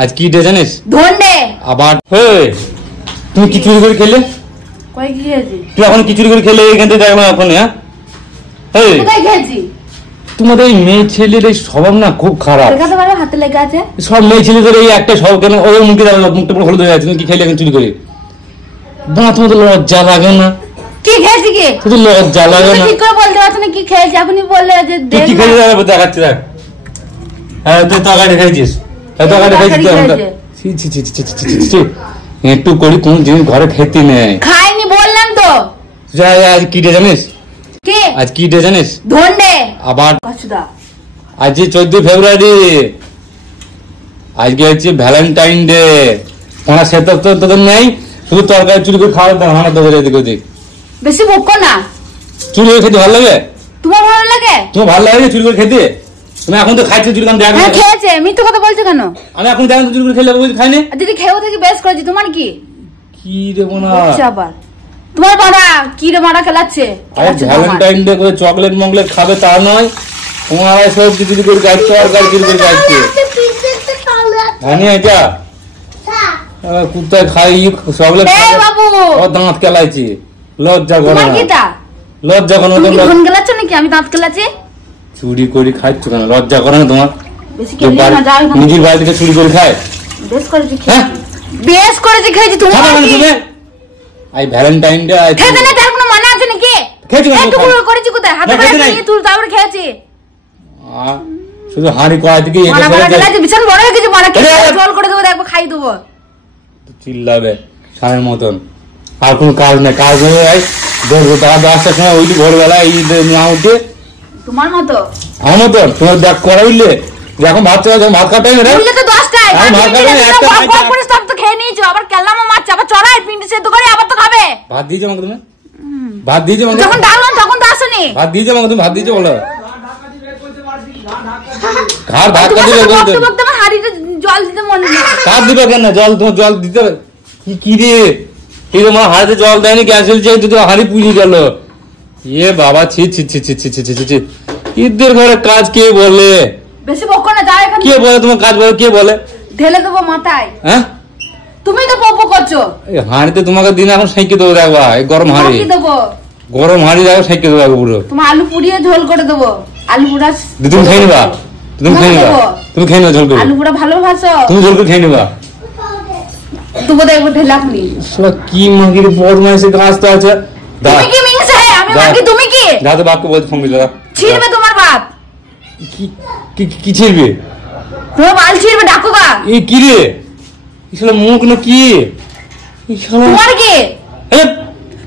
আজ কি ডে জানিস? ধন্ডে। আবার তুমি কি চুরি করে খেলে? কই খেয়েছি? তুই এখন কি চুরি করে খেলে এখান থেকে দেখলাম এখন? হ্যাঁ কোথায় খেয়েছি? তোমাদের এই মেয়ে ছেলেদের স্বভাব না খুব খারাপ। দেখাতে পারো হাতে লেগে আছে। সব মেয়ে ছেলেদের এই একটা স্বভাব কেন? ওই মুখে মুখটা পুরো হলুদ হয়ে আছে। তুমি কি খেলে এখন চুরি করে? দাঁত মতো লজ্জা লাগে না? কি খেয়েছি কি? শুধু লজ্জা লাগে না? ঠিক করে বলতে পারছো না কি খেয়েছি? এখনই বললে যে কি খেয়ে দেখাচ্ছি দেখ। হ্যাঁ তুই তরকারি খেয়েছিস? তরকারি খেয়েছিস? একটু করি কোন জিনিস ঘরে খেতে নেই। খাইনি বললাম তো। আজ কি ডে জানিস? কি আজ কি ডে জানিস? ধন্ডে। আবার কচুদা আজ 14 ফেব্রুয়ারি। আজকে হচ্ছে ভ্যালেন্টাইন ডে। ওনা সে তো তোদের নেই, শুধু তরকারি চুরি করে খাওয়ার দাও আমার তোদের এদিক ওদিক। বেশি বকো না। চুরি করে খেতে ভালো লাগে? তোমার ভালো লাগে? তোমার ভালো লাগে চুরি করে খেতে? তুমি এখন তো খাইছো চুরি করে দেখ। হ্যাঁ খেয়েছে। মিথ্যে কথা বলছো কেন? আমি এখন দেখেন চুরি করে খেলে খাইনি। যদি খেয়েও থেকে বেশ করেছি তোমার কি? কি রে বোনা আবার তোমার বাবা কি রে মারা খেলাচ্ছে? ভ্যালেন্টাইন ডে করে চকলেট মকলেট খাবে তা নয়, তোমার সব চুরি করে খাচ্ছে তরকারি চুরি করে খাচ্ছে। জানি এটা কুত্তায় খাই চকলেট দাঁত কেলাইছি। লজ্জা করো না? লজ্জা করো না? গেলাচ্ছ নাকি? আমি দাঁত কেলাচ্ছি? চুরি করে খাচ্ছ কেন? লজ্জা করে না তোমার? নিজের বাড়ি থেকে চুরি করে খায়? বেশ করেছি বেশ করেছি খেয়েছি। তোমার আই ভ্যালেন্টাইন ডে খেতে না তার কোনো মানে আছে নাকি? এতগুলো করেছি কোথায়? হাতে করে নিয়ে তুই তারপর খেয়েছি। শুধু হাঁড়ি কড়াই থেকে ভীষণ বড় হয়ে গেছে। জল করে দেবো দেখবো খাই দেবো। চিল্লাবে সারের মতন। আর কোন কাজ নেই, কাজ হয়ে যায় 10টার সময় ওই ভোরবেলা এই না উঠে তোমার মতো আমার মতো তোমার দেখ করা উঠলে এখন ভাত ভাত কাটাই না তো 10টায় সব তো খেয়ে নিয়েছো। আবার কেলাম মাছ আবার চড়াই পিন্ডি সেদ্ধ করে আবার তো খাবে। ভাত দিয়েছো আমাকে তুমি? ভাত দিয়েছো আমাকে? যখন ডাললাম তখন তো আসনি। ভাত দিয়েছো আমাকে তুমি? ভাত দিয়েছো বলো? ঘর ভাত বলতে আমার হাড়িতে জল দিতে মনে নেই। কার দিবে কেন জল? তোমার জল দিতে কি রে? এই তোমার হাড়িতে জল দেয়নি ক্যান্সেল চেয়ে তো হাড়ি পুড়িয়ে গেল। এ বাবা ছি ছি ছি ছি ছি ছি ছি ছি। ঈদের ঘরে কাজ কে বলে? বেশি বকো না যাও এখানে। কে বলে তোমার কাজ বলে? কে বলে? ঢেলে দেবো মাথায়। হ্যাঁ তুমি তো পপো করছো। এই হাড়িতে তোমাকে দিন এখন সেঁকে দেবো দেখবা। এই গরম হাড়ি গরম হাড়ি দেখো সেঁকে দেবো পুরো। তোমার আলু পুড়িয়ে ঝোল করে দেবো। আলু পুড়া তুমি খেয়ে নিবা? তুমি খেয়ে নিবা? তুমি খেয়ে নিবা ঝোল করে? আলু পুড়া ভালোবাসো তুমি ঝোল করে খেয়ে নিবা? তুমি দেখবো ঢেলাখনি কি মাগির বদমাইশি কাজ তো আছে। তুমি কি মিংসে? আমি মাগি তুমি কি? দাদা বাপকে বলতে ফোন দিলা। ছিড়বে তোমার বাপ। কি ছিড়বে? তোমার বাল ছিড়বে। ডাকো গা। এই কি রে? ইসলা মুখ না কি? তোমার কি?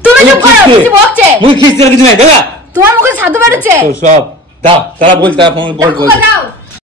তুমি চুপ করো। কিছু বকছে? মুখ খিস্তে কিছু নাই দাদা। তোমার মুখে সাধু বেরোচ্ছে সব দাও তারা বলতে ফোন বল। দাও